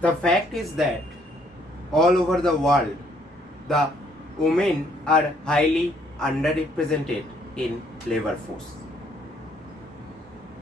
The fact is that all over the world, the women are highly underrepresented in labor force.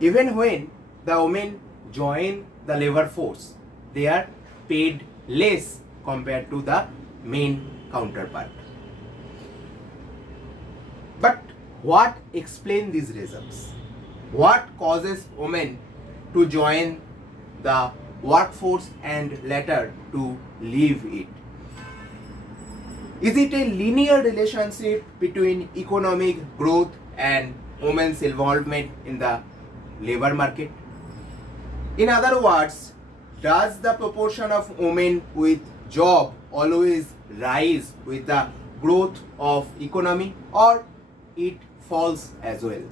Even when the women join the labor force, they are paid less compared to the men counterpart. But what explains these results? What causes women to join the workforce and later to leave it? Is it a linear relationship between economic growth and women's involvement in the labor market? In other words, does the proportion of women with job always rise with the growth of economy, or it falls as well?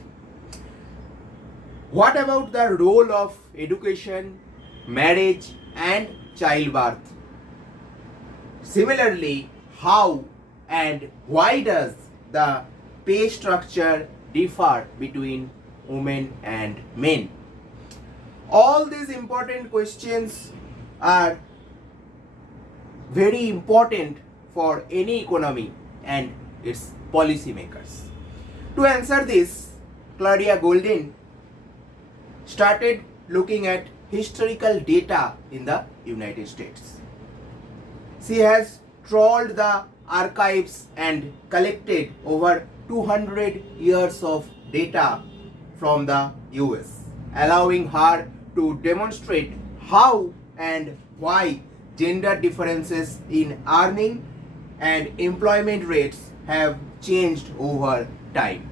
What about the role of education, marriage and childbirth? Similarly, how and why does the pay structure differ between women and men? All these important questions are very important for any economy and its policymakers. To answer this, Claudia Goldin started looking at historical data in the United States. She has trawled the archives and collected over 200 years of data from the US, allowing her to demonstrate how and why gender differences in earning and employment rates have changed over time.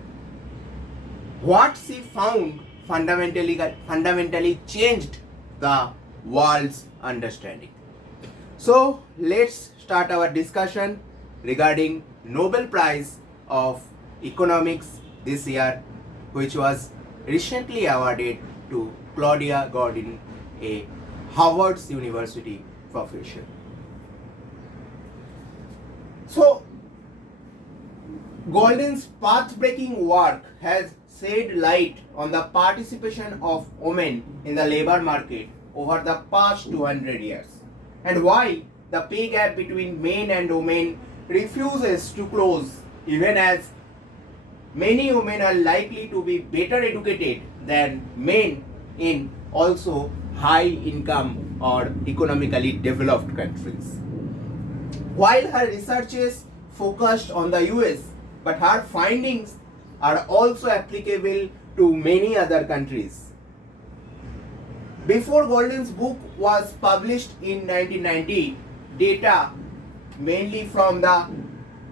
What she found fundamentally changed the world's understanding. So let's start our discussion regarding Nobel Prize of Economics this year, which was recently awarded to Claudia Goldin, a Harvard University professor. So Goldin's path-breaking work has shed light on the participation of women in the labor market over the past 200 years, and why the pay gap between men and women refuses to close, even as many women are likely to be better educated than men in also high income or economically developed countries. While her researches focused on the US, but her findings are also applicable to many other countries. Before Goldin's book was published in 1990, data mainly from the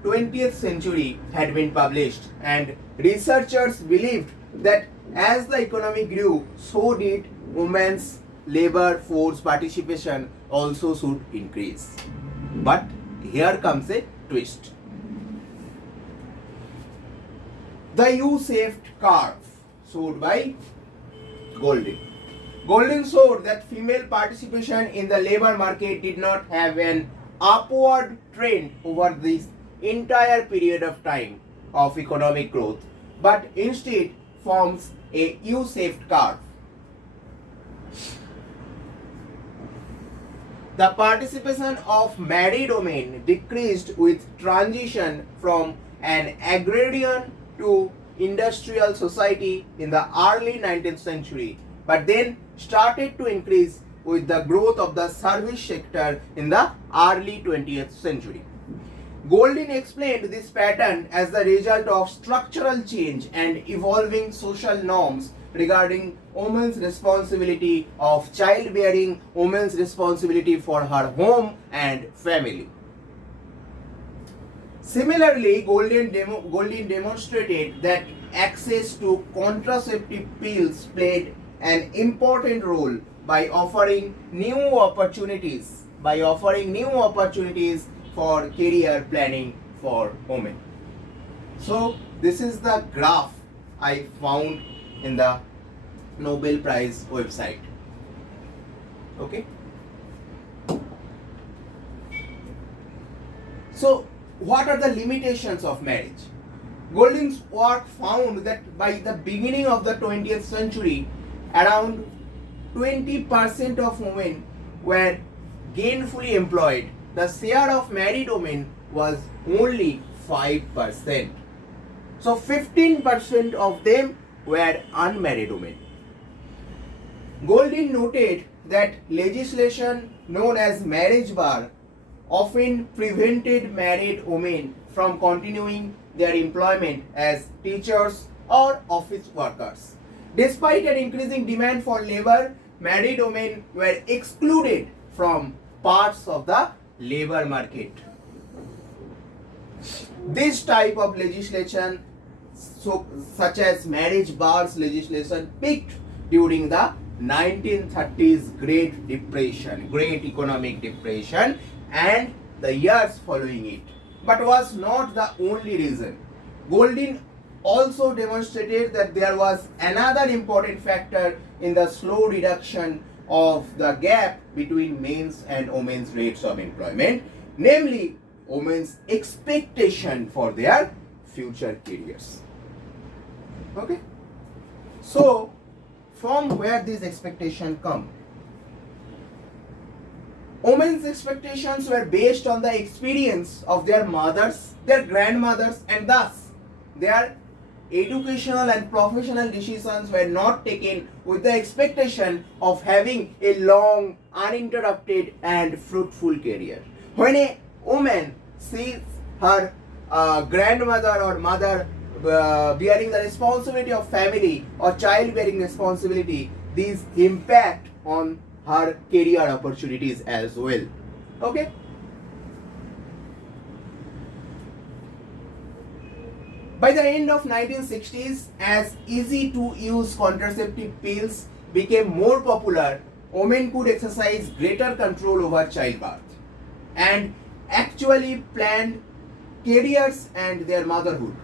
20th century had been published, and researchers believed that as the economy grew, so did women's labor force participation also should increase. But here comes a twist. The U-shaped curve showed by Goldin. Goldin showed that female participation in the labor market did not have an upward trend over this entire period of time of economic growth, but instead forms a U-shaped curve. The participation of married women decreased with transition from an agrarian to industrial society in the early 19th century, but then started to increase with the growth of the service sector in the early 20th century. Goldin explained this pattern as the result of structural change and evolving social norms regarding women's responsibility of childbearing, women's responsibility for her home and family. Similarly, Goldin demonstrated that access to contraceptive pills played an important role by offering new opportunities for career planning for women. So this is the graph I found in the Nobel Prize website. Okay. So what are the limitations of marriage? Goldin's work found that by the beginning of the 20th century, around 20% of women were gainfully employed, the share of married women was only 5%. So 15% of them were unmarried women. Goldin noted that legislation known as marriage bar often prevented married women from continuing their employment as teachers or office workers. Despite an increasing demand for labor, married women were excluded from parts of the labor market. This type of legislation, such as marriage bars legislation, peaked during the 1930s Great Depression, Great Economic Depression, and the years following it, but was not the only reason. Goldin also demonstrated that there was another important factor in the slow reduction of the gap between men's and women's rates of employment, namely women's expectation for their future careers. Okay, so from where these expectations come? Women's expectations were based on the experience of their mothers, their grandmothers, and thus their educational and professional decisions were not taken with the expectation of having a long, uninterrupted, and fruitful career. When a woman sees her grandmother or mother bearing the responsibility of family or child bearing responsibility, these impact on her career opportunities as well. Okay. By the end of 1960s, as easy to use contraceptive pills became more popular, women could exercise greater control over childbirth and actually planned careers and their motherhood.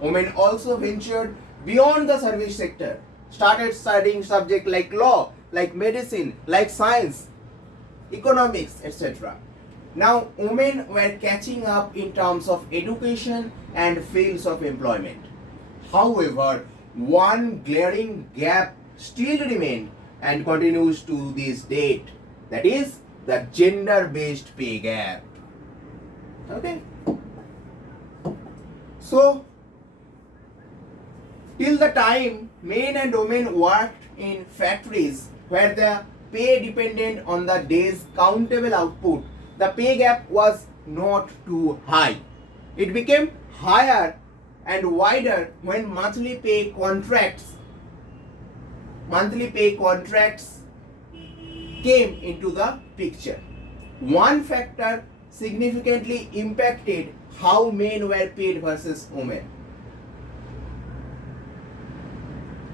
Women also ventured beyond the service sector, started studying subjects like law, like medicine, like science, economics, etc. Now, women were catching up in terms of education and fields of employment. However, one glaring gap still remained and continues to this date, that is the gender-based pay gap. Okay? So, till the time men and women worked in factories where the pay depended on the day's countable output, the pay gap was not too high. It became higher and wider when monthly pay contracts came into the picture. One factor significantly impacted how men were paid versus women: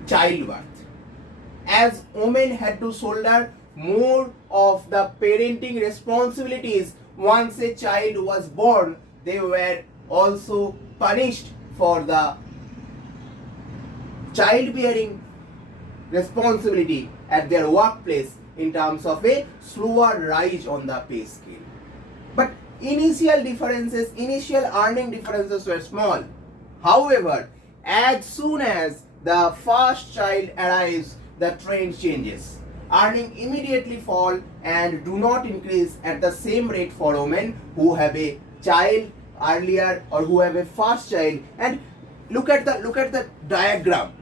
childbirth. As women had to shoulder more of the parenting responsibilities once a child was born, they were also punished for the childbearing responsibility at their workplace in terms of a slower rise on the pay scale. But initial earning differences were small. However, as soon as the first child arrives, the trend changes. Earning immediately fall and do not increase at the same rate for women who have a child earlier or who have a first child. And look at the diagram.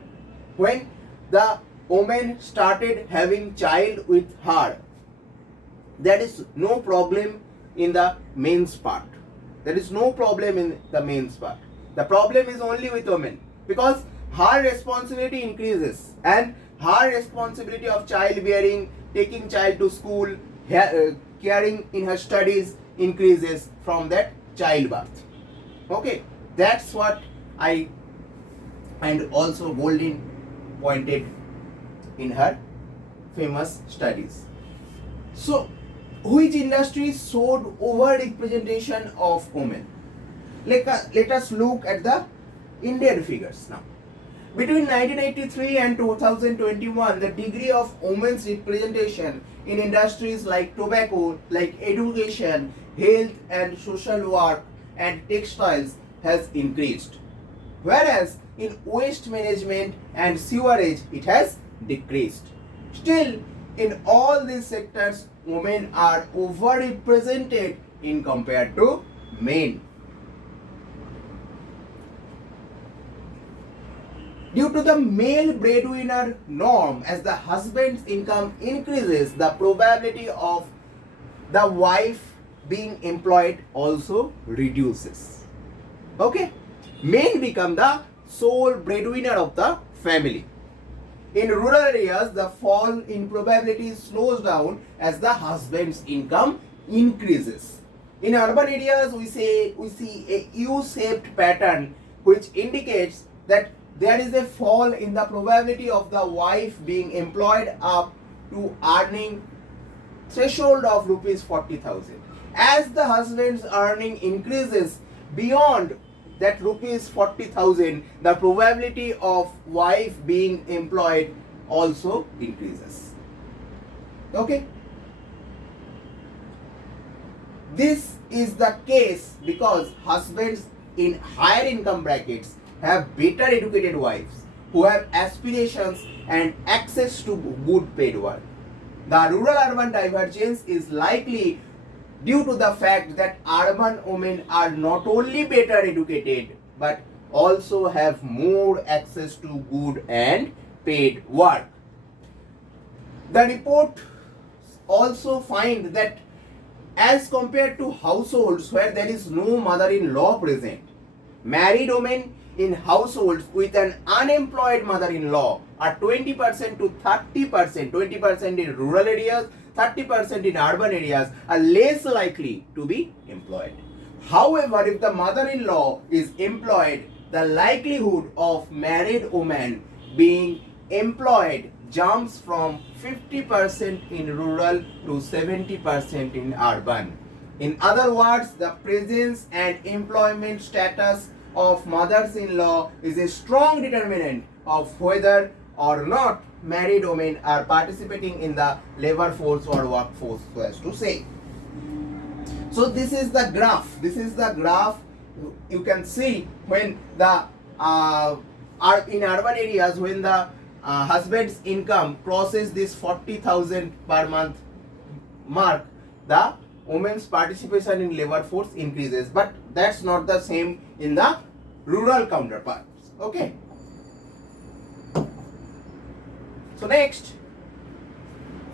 When the woman started having child with her, there is no problem in the men's part. There is no problem in the men's part. The problem is only with women, because her responsibility increases and her responsibility of childbearing, taking child to school, caring in her studies increases from that childbirth. Okay, that's what and also Goldin pointed in her famous studies. So, which industries showed over-representation of women? Let us look at the Indian figures now. Between 1983 and 2021, the degree of women's representation in industries like tobacco, like education, health and social work, and textiles has increased. Whereas in waste management and sewerage, it has decreased. Still, in all these sectors, women are overrepresented in compared to men. Due to the male breadwinner norm, as the husband's income increases, the probability of the wife being employed also reduces. Okay? Men become the sole breadwinner of the family. In rural areas, the fall in probability slows down as the husband's income increases. In urban areas, we see a U-shaped pattern which indicates that there is a fall in the probability of the wife being employed up to earning threshold of rupees 40,000. As the husband's earning increases beyond that rupees 40,000, the probability of wife being employed also increases. Okay? This is the case because husbands in higher income brackets have better educated wives who have aspirations and access to good paid work. The rural-urban divergence is likely due to the fact that urban women are not only better educated but also have more access to good and paid work. The report also finds that as compared to households where there is no mother-in-law present, married women in households with an unemployed mother-in-law are 20% to 30%, 20% in rural areas, 30% in urban areas, are less likely to be employed. However, if the mother-in-law is employed, the likelihood of married women being employed jumps from 50% in rural to 70% in urban. In other words, the presence and employment status of mothers-in-law is a strong determinant of whether or not married women are participating in the labor force or workforce, so as to say. So this is the graph. This is the graph you can see when the in urban areas when the husband's income crosses this 40,000 per month mark, the women's participation in labor force increases, but that's not the same in the rural counterparts. Okay. So next,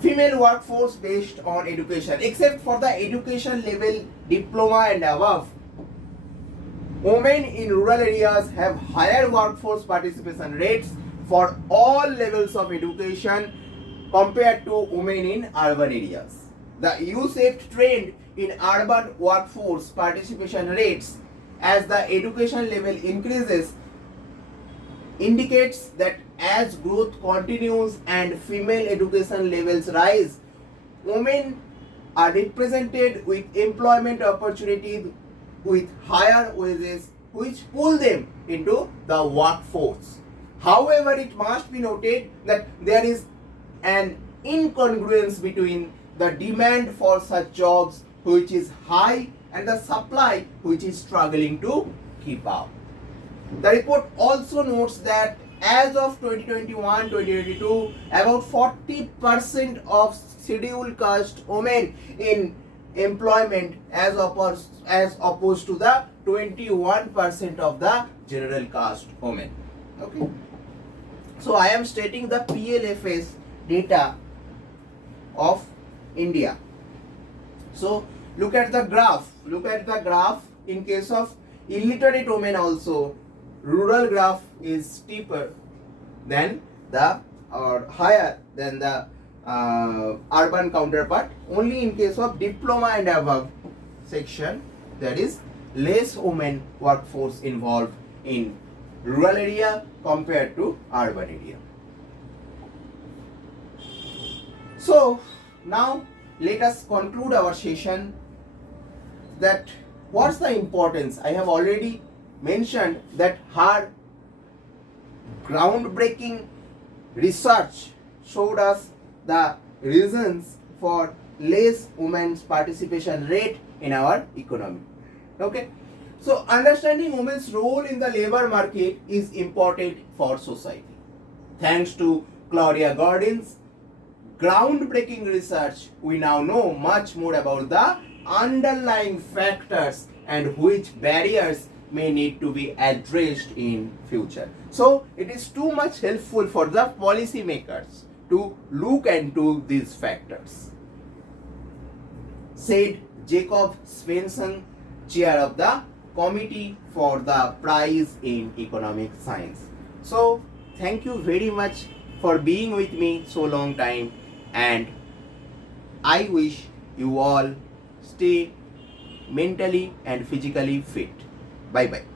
female workforce based on education. Except for the education level diploma and above, women in rural areas have higher workforce participation rates for all levels of education compared to women in urban areas. The U-shaped trend in urban workforce participation rates as the education level increases indicates that as growth continues and female education levels rise, women are represented with employment opportunities with higher wages which pull them into the workforce. However, it must be noted that there is an incongruence between the demand for such jobs which is high and the supply which is struggling to keep up. The report also notes that as of 2021-2022, about 40% of scheduled caste women in employment as opposed to the 21% of the general caste women. Okay. So I am stating the PLFS data of India. So look at the graph. Look at the graph. In case of illiterate women also, rural graph is steeper than the or higher than the urban counterpart. Only in case of diploma and above section, there is less women workforce involved in rural area compared to urban area. So now let us conclude our session. That what's the importance? I have already mentioned that her groundbreaking research showed us the reasons for less women's participation rate in our economy. Okay. So understanding women's role in the labor market is important for society. Thanks to Claudia Gordon's groundbreaking research, we now know much more about the underlying factors and which barriers may need to be addressed in future. So it is too much helpful for the policy makers to look into these factors, said Jacob Svensson, chair of the Committee for the Prize in Economic Science. So thank you very much for being with me so long time, and I wish you all stay mentally and physically fit. Bye bye.